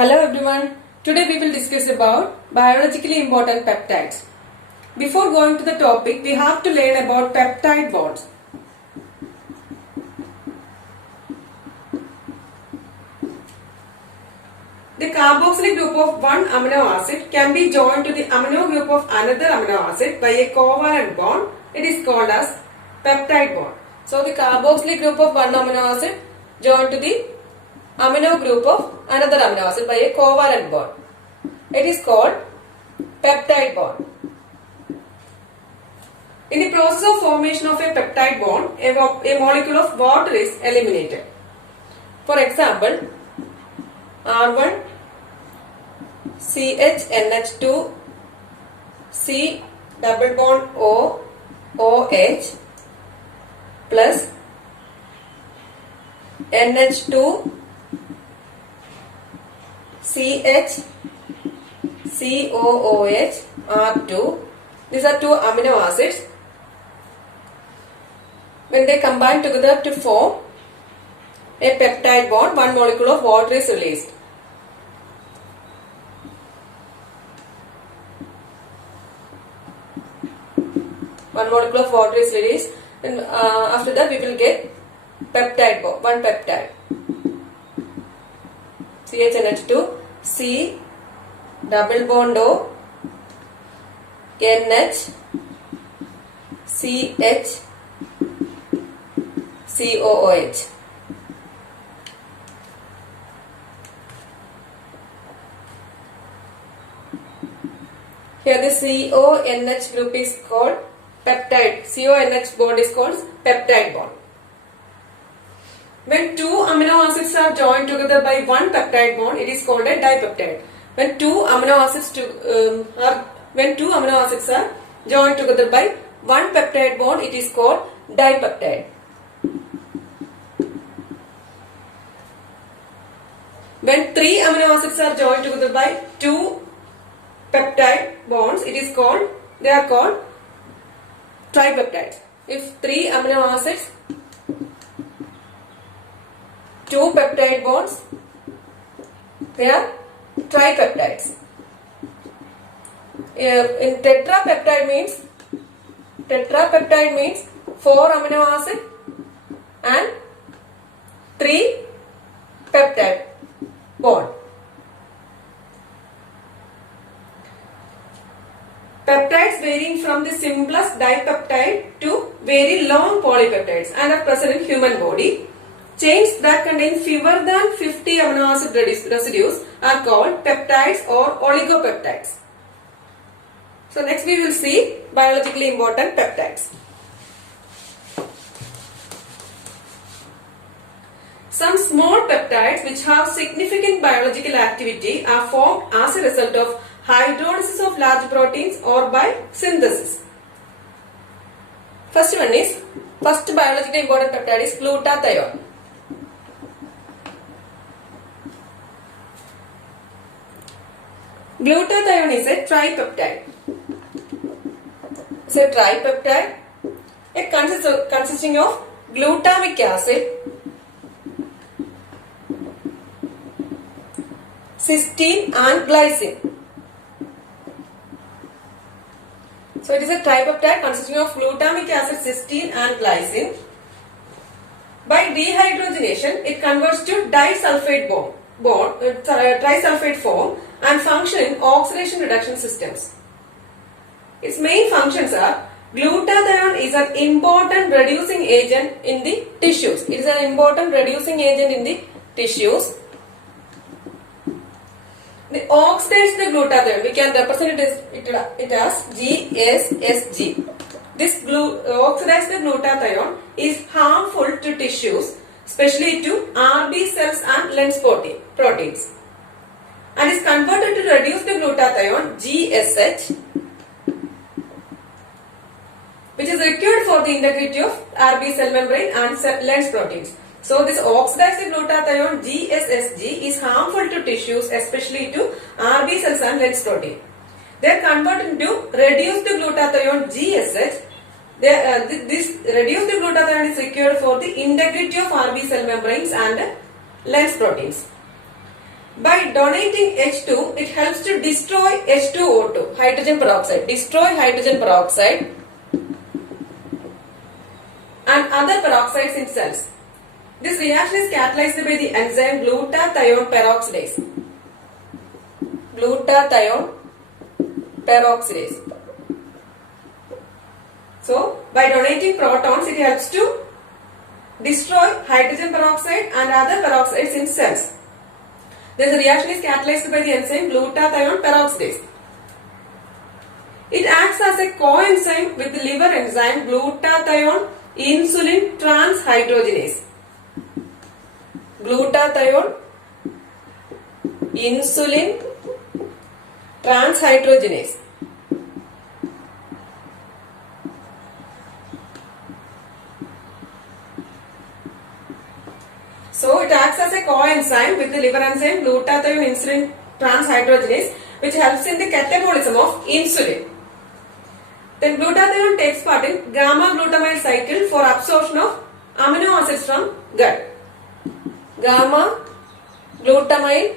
Hello everyone. Today we will discuss about biologically important peptides. Before going to the topic, we have to learn about peptide bonds. The carboxylic group of one amino acid can be joined to the amino group of another amino acid by a covalent bond. It is called as peptide bond. So the carboxylic group of one amino acid joined to the amino group of another amino acid by a covalent bond. It is called peptide bond. In the process of formation of a peptide bond, a molecule of water is eliminated. For example, R1 CHNH2 C double bond O OH plus NH2 CH COOH R2. These are two amino acids. When they combine together to form a peptide bond, one molecule of water is released. One molecule of water is released, and after that we will get peptide bond, one peptide. CHNH2 C double bond O NH CH COOH. Here the CONH group is called peptide. CONH bond is called peptide bond. When two amino acids are joined together by one peptide bond, it is called a dipeptide. When two amino acids are joined together by one peptide bond, it is called dipeptide. When three amino acids are joined together by two peptide bonds, they are called tripeptides. If three amino acids, two peptide bonds, they are tripeptides. In tetrapeptide means 4 amino acid and 3 peptide bond. Peptides varying from the simplest dipeptide to very long polypeptides and are present in human body. Chains that contain fewer than 50 amino acid residues are called peptides or oligopeptides. So next we will see biologically important peptides. Some small peptides which have significant biological activity are formed as a result of hydrolysis of large proteins or by synthesis. First biologically important peptide is glutathione. Glutathione is a tripeptide. It's a tripeptide. It consisting of glutamic acid, cysteine and glycine. So it is a tripeptide consisting of glutamic acid, cysteine and glycine. By dehydrogenation, it converts to disulfide trisulfide form and function in oxidation reduction systems. Its main functions are: glutathione is an important reducing agent in the tissues. It is an important reducing agent in the tissues. They oxidize the glutathione. We can represent it as GSSG. This oxidized glutathione is harmful to tissues, especially to RB cells and lens proteins, and is converted to reduce the glutathione GSH, which is required for the integrity of RB cell membrane and lens proteins. So this oxidized glutathione GSSG is harmful to tissues, especially to RB cells and lens protein. They are converted to reduced glutathione GSH. This reduced glutathione is required for the integrity of RB cell membranes and lens proteins. By donating H2, it helps to destroy H2O2, hydrogen peroxide. Destroy hydrogen peroxide and other peroxides in cells. This reaction is catalyzed by the enzyme glutathione peroxidase. Glutathione peroxidase. So, by donating protons, it helps to destroy hydrogen peroxide and other peroxides in cells. This reaction is catalyzed by the enzyme glutathione peroxidase. It acts as a coenzyme with the liver enzyme glutathione insulin transhydrogenase. Glutathione insulin transhydrogenase. So it acts as a coenzyme with the liver enzyme glutathione insulin transhydrogenase, which helps in the catabolism of insulin. Then glutathione takes part in gamma glutamyl cycle for absorption of amino acids from gut. Gamma glutamyl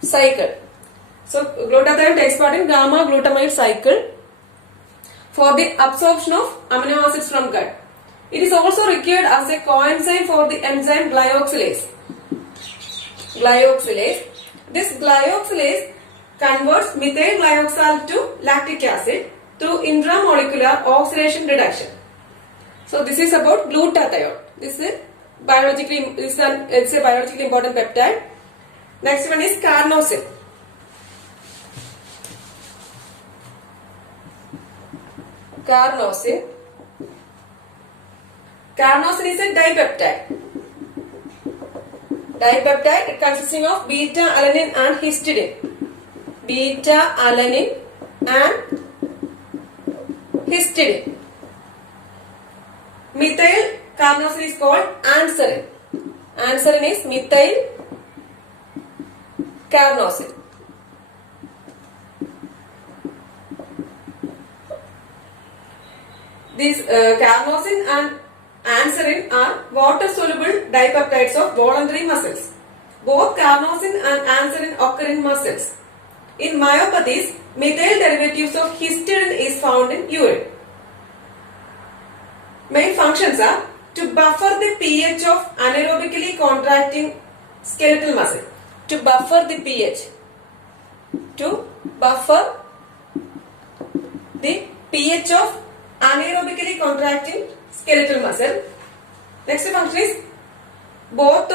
cycle. So glutathione takes part in gamma glutamyl cycle for the absorption of amino acids from gut. It is also required as a coenzyme for the enzyme glyoxylase. Glyoxylase. This glyoxylase converts methyl glyoxal to lactic acid through intramolecular oxidation reduction. So this is about glutathione. This is it's a biologically important peptide. Next one is carnosine. Carnosine. Carnosine is a dipeptide. Dipeptide consisting of beta alanine and histidine. Beta alanine and histidine. Methyl carnosine is called anserine. Anserine is methyl carnosine. These carnosine and anserine are water-soluble dipeptides of voluntary muscles. Both carnosine and anserine occur in muscles. In myopathies, methyl derivatives of histidine is found in urine. Main functions are to buffer the pH of anaerobically contracting skeletal muscle. To buffer the pH. To buffer the pH of anaerobically contracting skeletal muscle. Next function is both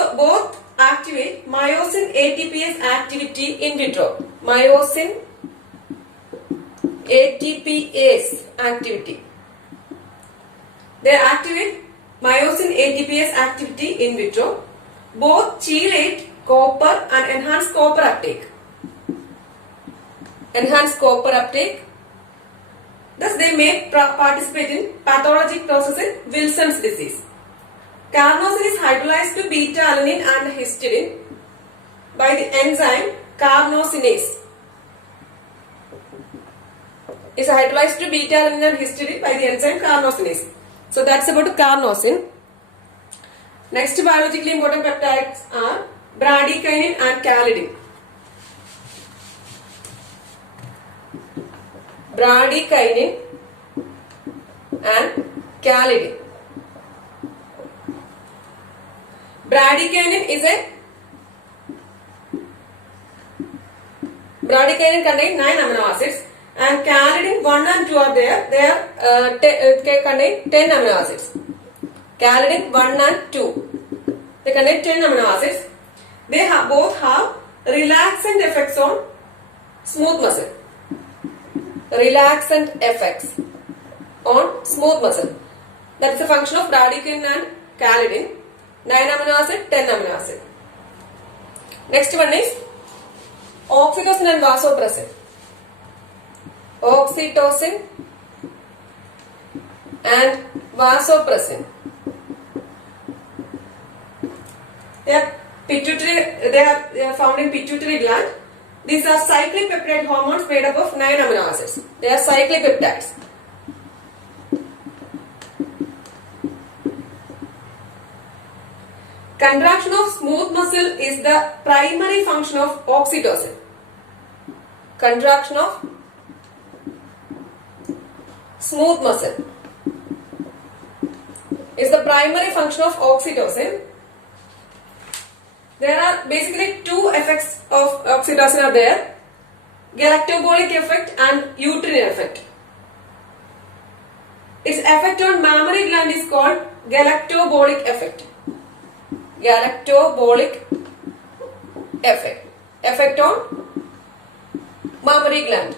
activate myosin ATPase activity in vitro. Myosin ATPase activity. They activate myosin ATPase activity in vitro. Both chelate copper and enhance copper uptake. Enhance copper uptake. Thus, they may participate in pathologic process in Wilson's disease. Carnosine is hydrolyzed to beta alanine and histidine by the enzyme carnosinase. Is hydrolyzed to beta alanine and histidine by the enzyme carnosinase. So that's about carnosine. Next biologically important peptides are bradykinin and kallidin. Bradykinin and kallidin. Bradykinin contain 9 amino acids and kallidin 1 and 2 are there. They contain 10 amino acids. Kallidin 1 and 2. They contain 10 amino acids. They both have relaxant effects on smooth muscle. Relaxant effects on smooth muscle. That is the function of bradykinin and kallidin. 9 amino acid, 10 amino acid. Next one is oxytocin and vasopressin. Oxytocin and vasopressin. They are found in pituitary gland. These are cyclic peptide hormones made up of 9 amino acids. They are cyclic peptides. Contraction of smooth muscle is the primary function of oxytocin. Contraction of smooth muscle is the primary function of oxytocin. There are basically two effects of oxytocin are there. Galactobolic effect and uterine effect. Its effect on mammary gland is called galactobolic effect. Galactobolic effect. Effect on mammary gland.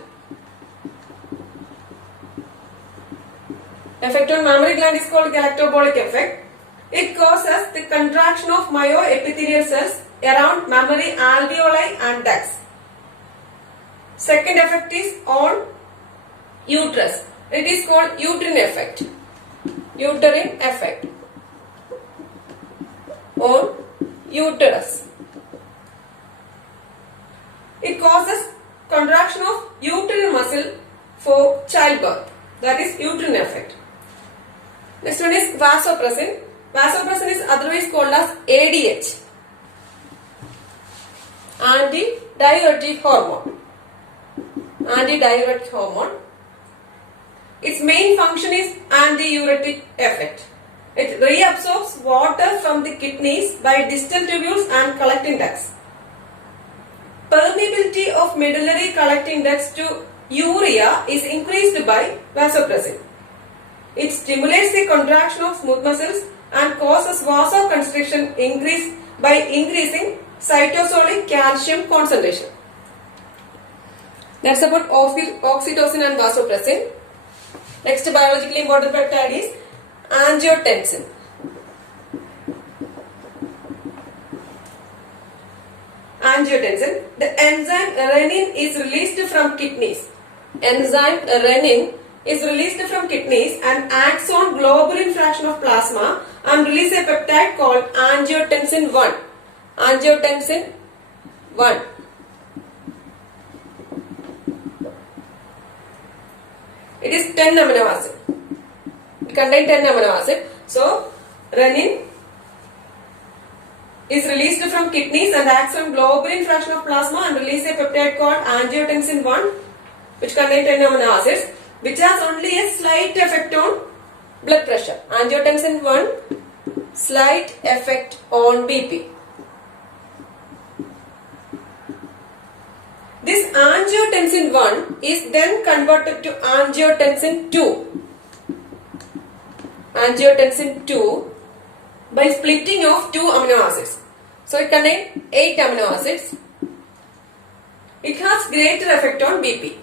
Effect on mammary gland is called galactobolic effect. It causes the contraction of myoepithelial cells around mammary alveoli and ducts. Second effect is on uterus. It is called uterine effect. Uterine effect on uterus. It causes contraction of uterine muscle for childbirth. That is uterine effect. Next one is vasopressin. Vasopressin is otherwise called as ADH. Antidiuretic hormone. Antidiuretic hormone. Its main function is antidiuretic effect. It reabsorbs water from the kidneys by distal tubules and collecting ducts. Permeability of medullary collecting ducts to urea is increased by vasopressin. It stimulates the contraction of smooth muscles and causes vasoconstriction increase by increasing cytosolic calcium concentration. That's about oxytocin and vasopressin. Next biologically important peptide is angiotensin. Angiotensin. The enzyme renin is released from kidneys. Enzyme renin is released from kidneys and acts on globulin fraction of plasma and releases a peptide called angiotensin 1. Angiotensin 1. It is 10 amino acid. It contains 10 amino acid. So, renin is released from kidneys and acts on globulin fraction of plasma and releases a peptide called angiotensin 1, which contains 10 amino acids, which has only a slight effect on blood pressure. Angiotensin 1, slight effect on BP. This angiotensin 1 is then converted to angiotensin 2. Angiotensin 2 by splitting of 2 amino acids. So it contains 8 amino acids. It has greater effect on BP.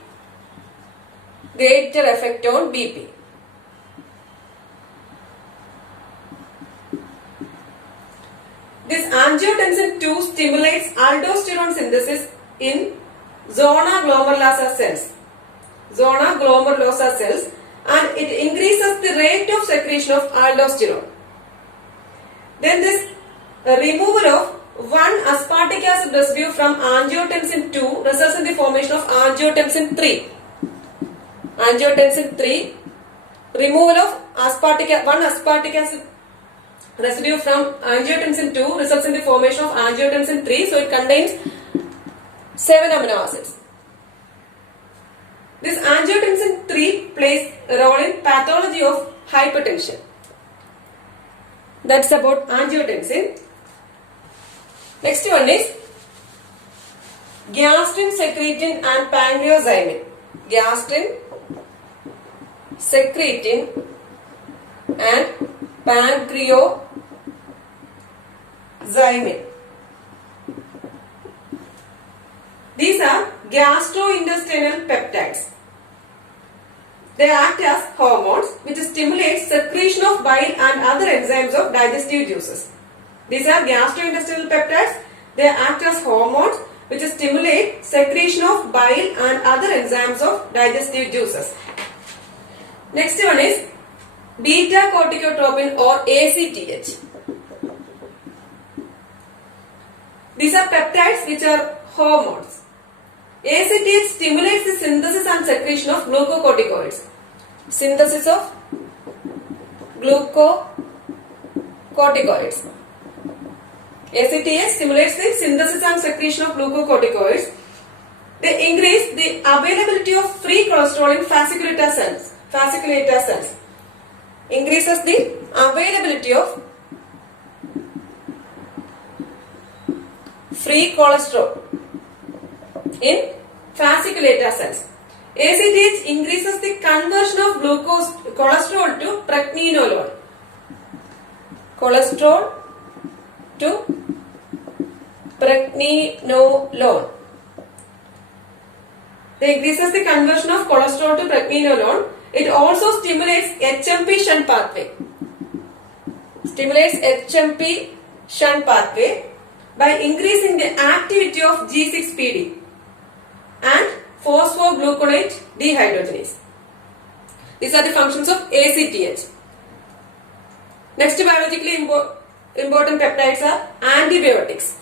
Greater effect on BP. This angiotensin 2 stimulates aldosterone synthesis in zona glomerulosa cells. Zona glomerulosa cells, and it increases the rate of secretion of aldosterone. Then this removal of one aspartic acid residue from angiotensin 2 results in the formation of angiotensin 3. Angiotensin 3, removal of one aspartic acid residue from angiotensin 2 results in the formation of angiotensin 3. So it contains 7 amino acids. This angiotensin 3 plays a role in pathology of hypertension. That's about angiotensin. Next one is Gastrin, Secretin and Pancreozymin. Gastrin, Secretin and Pancreozymin. These are gastrointestinal peptides. They act as hormones which stimulate secretion of bile and other enzymes of digestive juices. These are gastrointestinal peptides. They act as hormones which stimulate secretion of bile and other enzymes of digestive juices. Next one is beta corticotropin or ACTH. These are peptides which are hormones. ACTH stimulates the synthesis and secretion of glucocorticoids. Synthesis of glucocorticoids. ACTH stimulates the synthesis and secretion of glucocorticoids. They increase the availability of free cholesterol in fasciculator cells. Fasciculator cells increases the availability of free cholesterol in fasciculator cells. ACTH increases the conversion of cholesterol to pregnenolone. Cholesterol to pregnenolone. It increases the conversion of cholesterol to pregnenolone. It also stimulates HMP shunt pathway. Stimulates HMP shunt pathway by increasing the activity of G6PD and phosphogluconate dehydrogenase. These are the functions of ACTH. Next biologically important peptides are antibiotics.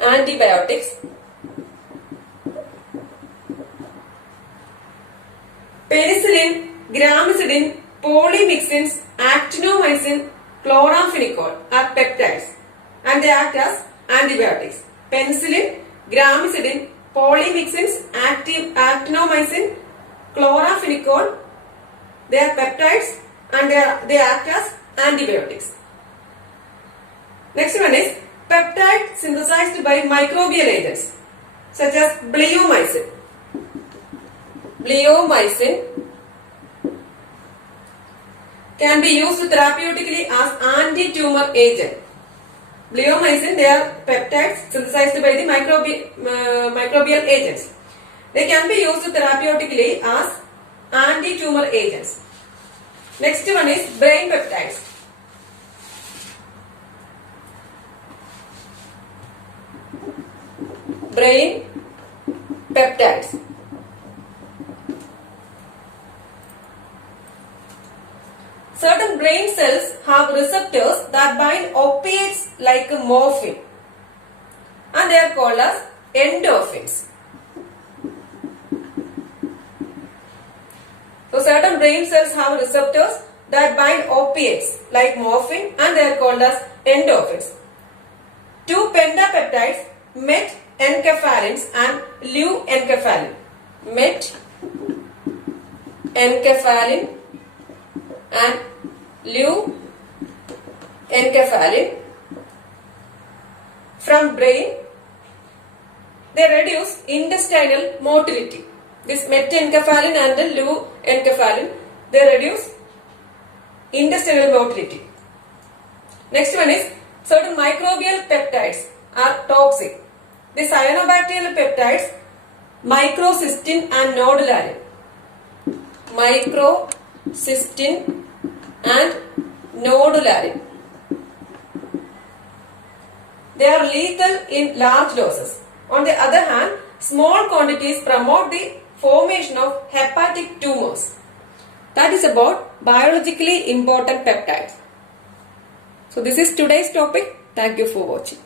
Antibiotics. Penicillin, gramicidin, polymyxins, actinomycin, chloramphenicol are peptides and they act as antibiotics. Penicillin, gramicidin, polymyxins, actinomycin, chloramphenicol, they are peptides and they act as antibiotics. Next one is peptide synthesized by microbial agents such as bleomycin. Bleomycin can be used therapeutically as anti-tumor agent. Bleomycin, they are peptides synthesized by the microbial agents. They can be used therapeutically as anti-tumor agents. Next one is brain peptides. Brain peptides. Certain brain cells have receptors that bind opiates like morphine and they are called as endorphins. So certain brain cells have receptors that bind opiates like morphine and they are called as endorphins. Two pentapeptides, met-enkephalins and leu-enkephalin. Met-enkephalin and leu-enkephalin from brain, they reduce intestinal motility. This met-enkephalin and the leu-enkephalin, they reduce intestinal motility. Next one is certain microbial peptides are toxic. The cyanobacterial peptides, microcystin and nodularin. Microcystin and nodularin. They are lethal in large doses. On the other hand, small quantities promote the formation of hepatic tumors. That is about biologically important peptides. So this is today's topic. Thank you for watching.